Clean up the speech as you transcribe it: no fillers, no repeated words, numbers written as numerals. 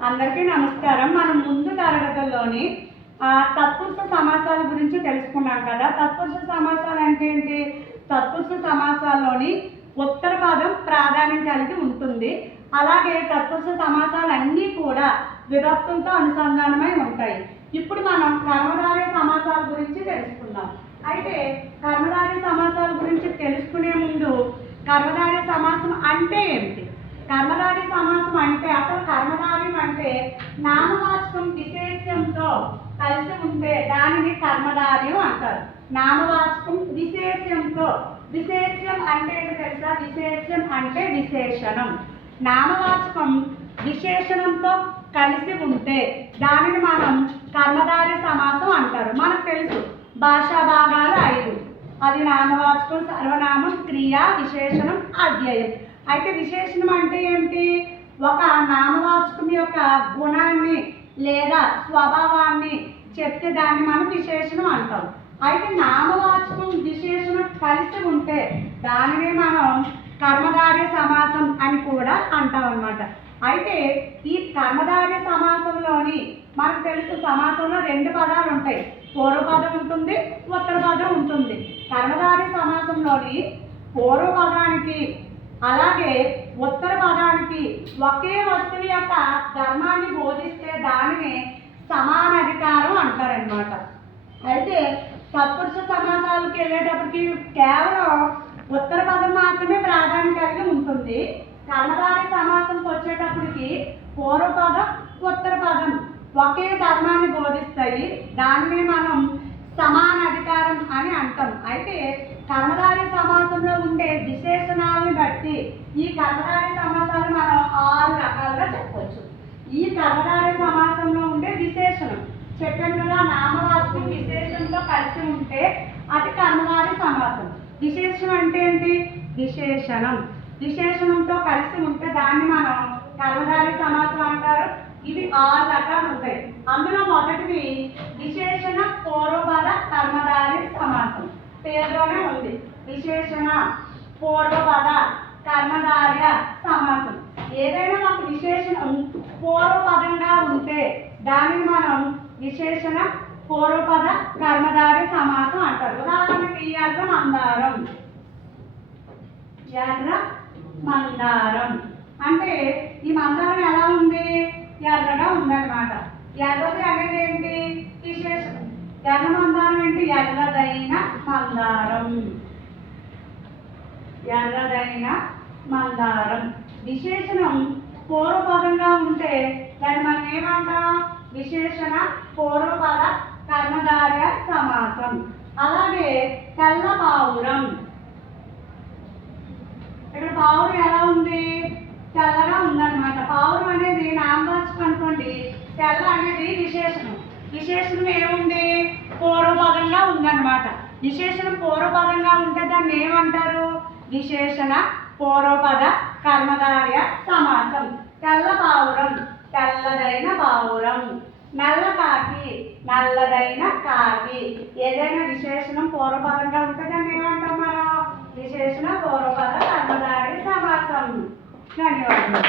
అందరికీ నమస్కారం. మనం ముందు తరగతుల్లోని తత్పురుష సమాసాల గురించి తెలుసుకున్నాం కదా. తత్పురుష సమాసాలు అంటే ఏంటి? తత్పురుష సమాసాల్లోని ఉత్తర పదం ప్రాధాన్యం కలిగి ఉంటుంది. అలాగే తత్పురుష సమాసాలన్నీ కూడా విభక్తులతో అనుసంధానమై ఉంటాయి. ఇప్పుడు మనం కర్మధారయ సమాసాల గురించి తెలుసుకుందాం. అయితే కర్మధారయ సమాసాల గురించి తెలుసుకునే ముందు కర్మధారయ సమాసం అంటే ఏమిటి? కర్మధారయ సమాసం అంటే అసలు కర్మధారయం అంటే నామవాచకం విశేషంతో కలిసి ఉంటే దానిని కర్మధారయం అంటారు. నామవాచకం విశేషంతో, విశేషం అంటే ఏంటో తెలుసా? విశేషం అంటే విశేషణం. నామవాచకం విశేషణంతో కలిసి ఉంటే దానిని మనం కర్మధారయ సమాసం అంటారు. మనకు తెలుసు భాషా భాగాలు 5. అది నామవాచకం, సర్వనామం, క్రియ, విశేషణం, అవ్యయం. అయితే విశేషణం అంటే ఏంటి? ఒక నామవాచకం యొక్క గుణాన్ని లేదా స్వభావాన్ని చెప్తే దాన్ని మనం విశేషణం అంటాం. అయితే నామవాచకం విశేషణం కలిసి ఉంటే దానిని మనం కర్మధారయ సమాసం అని కూడా అంటాం అన్నమాట. అయితే ఈ కర్మధారయ సమాసంలోని మనకు తెలుసు సమాసంలో 2 పదాలు ఉంటాయి. పూర్వపదం ఉంటుంది, ఉత్తర పదం ఉంటుంది. కర్మధారయ సమాసంలోని పూర్వపదానికి అలాగే ఉత్తర పదానికి ఒకే వస్తువు యొక్క ధర్మాన్ని బోధిస్తే దానిని సమానాధికారం అంటారనమాట. అయితే తత్పురుష సమాసాలకు వెళ్ళేటప్పటికి కేవలం ఉత్తర పదం మాత్రమే ప్రాధాన్యం కలిగి ఉంటుంది. కర్మధారయ సమాసంకి వచ్చేటప్పటికి పూర్వపదం, ఉత్తర పదం ఒకే ధర్మాన్ని బోధిస్తాయి. దానిని మనం సమానాధికారం అని అంటాం. అయితే కర్మధారయ సమాసంలో ఉండే విశేషణాలను బట్టి ఈ కర్మధారయ సమాసాలు మనం 6 రకాలుగా చెప్పవచ్చు. ఈ కర్మధారయ సమాసంలో ఉండే విశేషణం చెప్పాను కదా, నామవాచకం విశేషంతో కలిసి ఉంటే అది కర్మధారయ సమాసం. విశేషణం అంటే ఏంటి? విశేషణం. విశేషణంతో కలిసి ఉంటే దాన్ని మనం కర్మధారయ సమాసం అంటారు. ఇవి 6 రకాలు ఉంటాయి. అందులో మొదటిది విశేషణ పూర్వపద కర్మధారయ సమాసం. పేరులోనే ఉంది, విశేషణ పూర్వపద కర్మధారయ సమాసం. ఏదైనా ఒక విశేషణం పూర్వపదంగా ఉంటే దానిని మనం విశేషణ పూర్వపద కర్మధారయ సమాసం అంటారు. ఉదాహరణకి ఎర్ర మందారం. ఎర్ర మందారం అంటే ఈ మందారం ఎలా ఉంది? ఎర్రగా ఉందన్నమాట. ఎర్రది అనేది ఏంటి? విశేషణం. ఎర్ర మందారం ఏంటి? ఎర్రదైన మందారం. ఎర్రదైన మందారం. విశేషణం పూర్వపదంగా ఉంటే దాన్ని మనం ఏమంటాం? విశేషణ పూర్వపద కర్మధారయ సమాసం. అలాగే తెల్ల పావురం. ఇక్కడ పావురం ఎలా ఉంది? తెల్లగా ఉందన్నమాట. పావురం అనేది నామవాచకం అనుకోండి, తెల్ల అనేది విశేషణం. విశేషణం ఏముంది? పూర్వపదంగా ఉందన్నమాట. విశేషణం పూర్వపదంగా ఉంటే దాన్ని ఏమంటారు? విశేషణ పూర్వపద కర్మధారయ సమాసం. తెల్ల పావురం, తెల్లదైన పావురం. నల్ల కాకి, నల్లదైన కాకి. ఏదైనా విశేషణం పూర్వపదంగా ఉంటే దాన్ని ఏమంటాం మనం? విశేషణ పూర్వపద కర్మధారయ సమాసం. ధన్యవాదాలు.